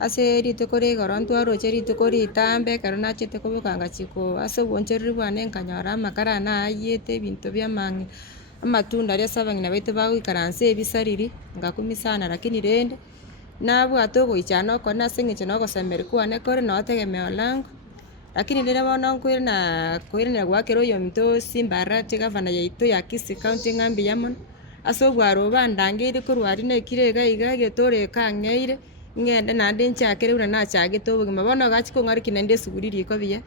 ase rituko rigoro ntwaroche rituko ritambe ekero nachete kobokanga chiko ase obonchereri bwane nkanyora amakara naayete ebinto bia amatunda aria ase abang'ina baito bagoikaransa ebisariri ngakumia sana lakini rende nabwate ogoichana okone ase eng'encho na ogosemberi kwane kore noo tegemeo langu lakini rende bono koiranera gwakera oyo ominto Simba Arati gavana yaito ya Kisii County ng'ambia mono ase obwaro bandangeire korwa aria naikire iga egento oreka ang'eire ng'ende naende nchakere buna nachagete obogima bono gachi kong'ariki naende esuguri riko buya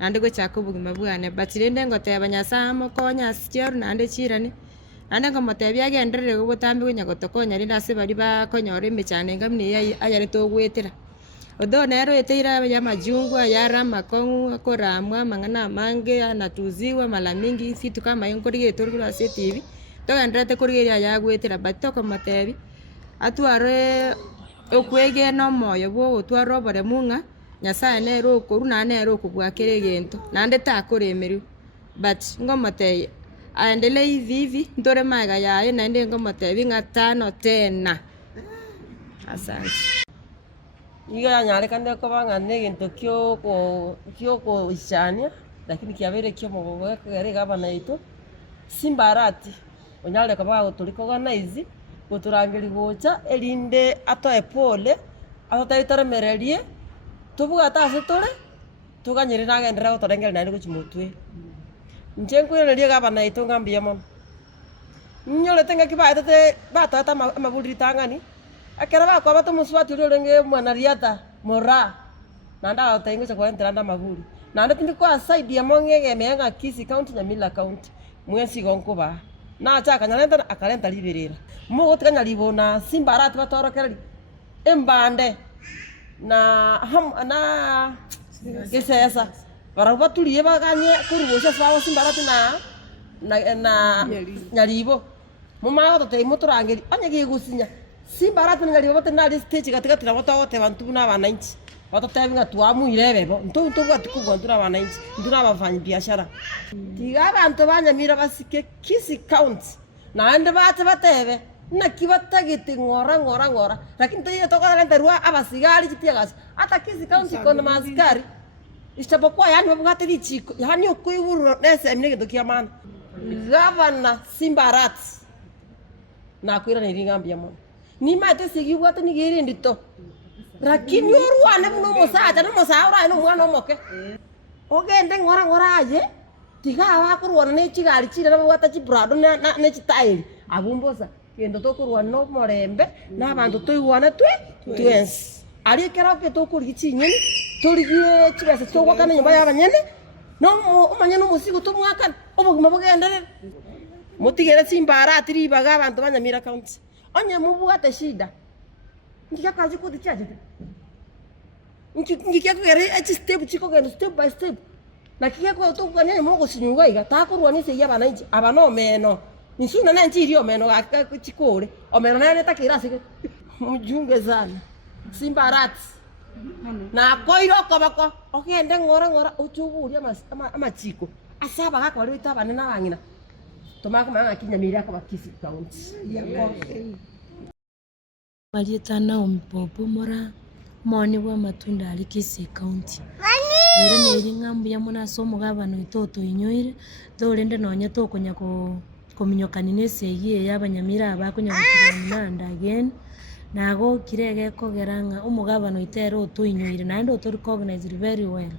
naende gochaka obogima bwane but rende ngoteba Nyasaye amokonye ase chiaru naende chirane naende ngomotebia agenderere gobotambe gonya gotokonya rende ase baria bakonyora emechando enga buna ayare togwetera although nero eteira ya majungwa yara makong'u akoramwa amang'ana amange anatuziwa mara mingi vitu kama hiyo nkorigeria torigura ase TV togenderete korigeria yagwetera but tokomotebi atware okwegena omoyo bwa ogotwara oboremu ng'a Nyasaye nere okoru naende nere okobwakera egento naende takoremeriwa but ngomotebia aendelee hivi hivi ntore maega yaye naende ngomotebia ng'a tano tena. Asante. Iga yanyarekane koba ng'ana egento kiogoichania lakini kiabeire kiomogogo ekegere gavana yaito Simba Arati onyare koba gagotorika organize goturangeri gocha erinde atoe pole atotaitoremererie tobwate ase tore toganyere nagenderera gotorengera naende gochi motwe inche nkoiraneria gavana yaito ng'ambia mono nyorete ng'aki batoete amaburi tang'ani ekero bakwabata omosuati oria orenge mwanariata mora naende agagotaingocha korentera nde amaburi naende tindi koasaidia monge egemea ng'a Kisii County Nyamira County mwesi igo nkobaa nacha akanyarenta akarenta riberera mogotikanya ribona Simba Arati batorokereri embande na gesesa bara baturiye baganye kurubosha sawa Simba Arati na nyaribo mumaga totei moturangeri onye gigusinya Simba Arati na nyaribo bote nari stage gatigati na botogote bantu na bananchi batotebi ng'a twamuire bebo nto bwatikugwa ntuna bananchi ntuna abafanyi biashara tiga abantu banyamira basike Kisii County naende bate batebe naki batagete ng'ora lakini toye tokorenterwa abasigari chitiagasi ata Kisii County kono maskari isipokuwa yani babwate lichiko yani okoiburu nesemi negento kia maana gavana Simba Arati nakwira nirigambia mono nimate sigibwate nigiri ndito lakini orwane buno mosacha no mosaura no mwana omoke ogende ng'ora aye tiga abakorwana ne chigari chire nabwata chibrado ne chitairi abumbosa kendo tokorwana no morembe n'abantu toigwane twensi ari ekero ke tokori chinyeni torigie chibese togwakana nyumba y'abanyene no omanyene omusigo tomwakana obogima bogenderere motigere Simba Arati ribaga abantu ba Nyamira County onye mubwate shida ngikia kaji kodi chajete ngikia kugere echi step chiko gendo step by step na kikia kwa tokugania mogo sinyuga iga takorwani se yaba naiji abano meno nishina na nchiri omeno ga chikore omeno na neta kirasi mjunge sana Simba Arati na koiro kobako ogende ng'ora ochuburia amachiko asaba gakore itabane na bang'ina tomako manga Nyamira kwa Kisii County Marietana ompopo mora moni bwa matunda ali Kisii County. Wera neri ng'ambu ya mona somo gavana itoto inyoire dorende nonye tokonya kominyokani neseye y'abanyamira abakonya gukirana ndagene nago kirege kogeranga umugavana itero otoinyoire naende otoricognize very well.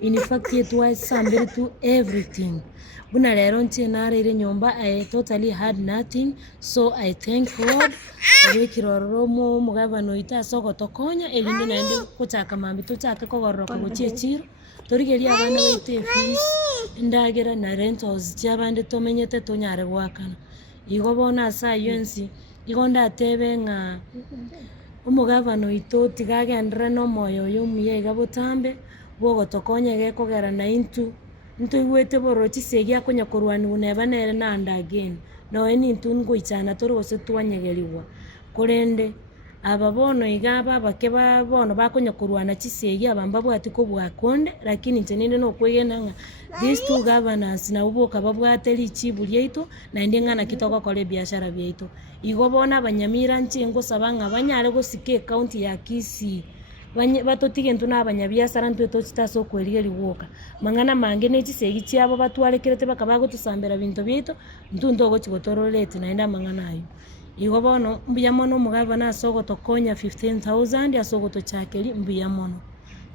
In fact it was somebody to everything. Buna rero nche narire nyomba I totally had nothing so I thank God abekirororo mugavana ita soko tokonya elinde naende kuchaka mambi tuchake kogororoka gochiechiro torigeria abana baite fees ndagera na rentals cyabande tomenyete tonyare gwakana igo bona sa yonsi igo ndatebe ng'a umugavana ito tigagendera no moyo yomuye gabotambe bogotokonya gekogera na into igwete borochi segia konya korwani uneba nere nanda again no eni ntun goichana torose twanyegeriwa korende aba bono igaba bakeba bono bakonya korwana chisegia bamba bwati ko bwakonde lakini ntenende no kwegena nga these two governors na uboka babwate lichibu lyeito na ndengana kitoko kole biashara byeito igo bona abanyamira nchengo sabanga banyare go sike county ya Kisii batotige ntu n'abanyabiasara ntwe tochitasa okwerigeria gwoka mang'ana mange na echisegi chiabo batwarekerete bakaba gotusambera binto bito ntu ntogochi gotororete naende amang'ana ayo igo bono mbuya mono omogabana ase ogotokonya 15,000 ase ogotochakeri mbuya mono.